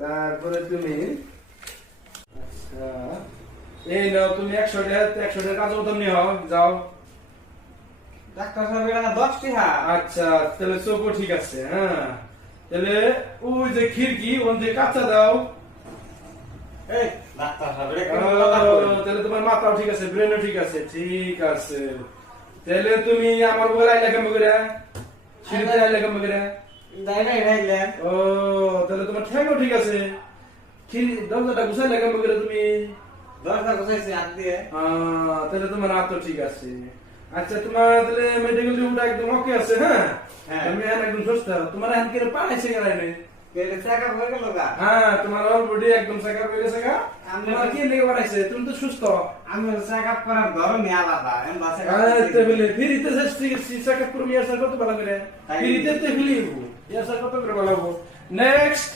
তারপরে তুমি আচ্ছা এই নাও তুমি 100 টাকা কাজ মতন নিও যাও। ডাক্তার সাহেব এটা 10 টাকা। আচ্ছা তাহলে চোখও ঠিক আছে। হ্যাঁ তাহলে ওই যে খিড়কি ওন যে কাঁচা দাও। এই ডাক্তার সাহেব এটা কেমন কথা কই? তাহলে তোমার মাথাও ঠিক আছে, ব্রেনও ঠিক আছে। ঠিক আছে তাহলে তুমি আমার বলে আইলা কেমন করে সিঁড়িতে আইলা কেমন করে? দাইরা এরাইলেন। ও তাহলে তোমার ঠ্যাংও ঠিক আছে। দরজাটা গুছাইলা কেমন করে তুমি? দরজা গোছাইছি হাত দিয়ে। তাহলে তোমার হাত তো ঠিক আছে। আচ্ছা তোমার তাহলে মেডিকেল রুমটা একদম ওকে আছে। হ্যাঁ হ্যাঁ। তুমি এখন একদম সুস্থ। তোমার এখন কেন পাঠাইছে গেলাই? কেটে চেকআপ হয়ে গেল গা। হ্যাঁ তোমার অলরেডি একদম চেকআপ হয়ে গেছে গা। তোমার কি লেগে পাঠাইছে? তুমি তো সুস্থ। আমি চেকআপ করার ধরনই আলাদা। এম বাসে তাহলে ফ্রিতে চেকআপ করবি। ইয়ার স্যার কত ভালো করে তাই? ফ্রিতে তো ফ্রি ইয়ার স্যার কত করে ভালো। নেক্সট